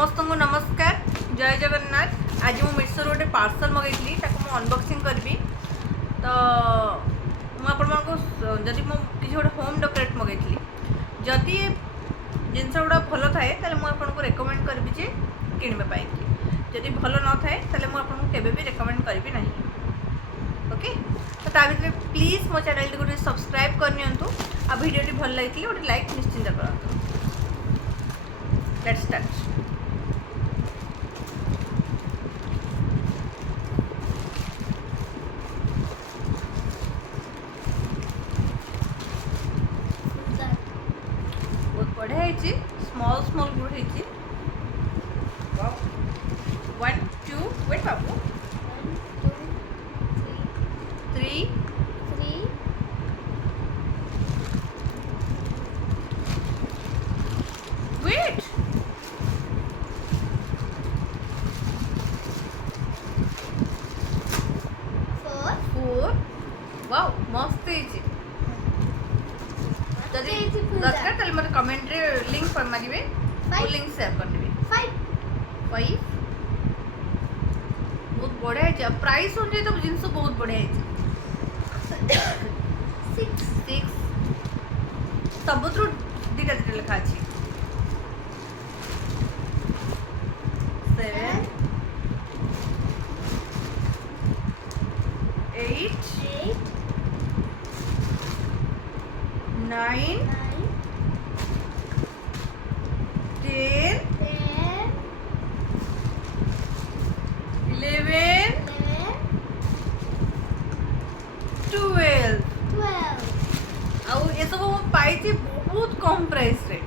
समस्त को नमस्कार जय जगन्नाथ। आज मुझे मिक्सर गोटे पार्सल मंगई अनबॉक्सिंग करी तो मुझे किसी गोटे होम डेकोरेट मंगई जदि जिनस गुड़ा भल थाए मुझे रेकमेंड करी जे किणवाई जदि भल न थाए मुझे भी रेकमेंड करी ना। ओके तो ता भर प्लीज मो चैनल को सब्सक्राइब करनी आ वीडियो भल लगी गोटे लाइक निश्चिंत करूँ। Let's start. बहुत बढ़िया है स्मॉल स्मॉल गुड है। वन टू वेट बाबू 3 वेट 4 वाओ मस्त है। जदि दरकार ताले मते कमेंट रे लिंक पर मारिबे लिंक शेयर कर देबे। 5 बहुत बढ़िया है। प्राइस अनुसार तो जिनस बहुत बढ़िया है। 6 सबुत्र दीटा दीटा लिखा अछि। 7 8 9 10 11 12 आउ ये सब पाई बहुत कम प्राइस रे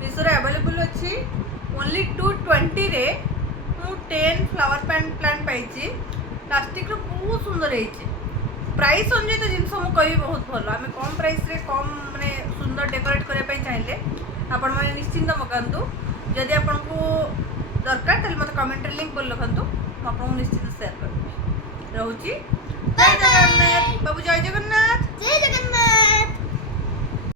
मिशो अवेलेबल अच्छी ओनली 220 रे मु 10 फ्लावर प्लांट पाई प्लास्टिक रो बहुत सुंदर है। प्राइस अनुसार तो जिनस मुझे बहुत भल आम कम प्राइस रे कम माने सुंदर डेकोरेट करने चाहिए आपण मैंने निश्चिंत मगातु। जदि आपन को दरकार ताले मते कमेंट रे लिंक कर लिखंतु आपको निश्चित शेयर कर रोची। जय जगन्नाथ बाबू जय जगन्नाथ।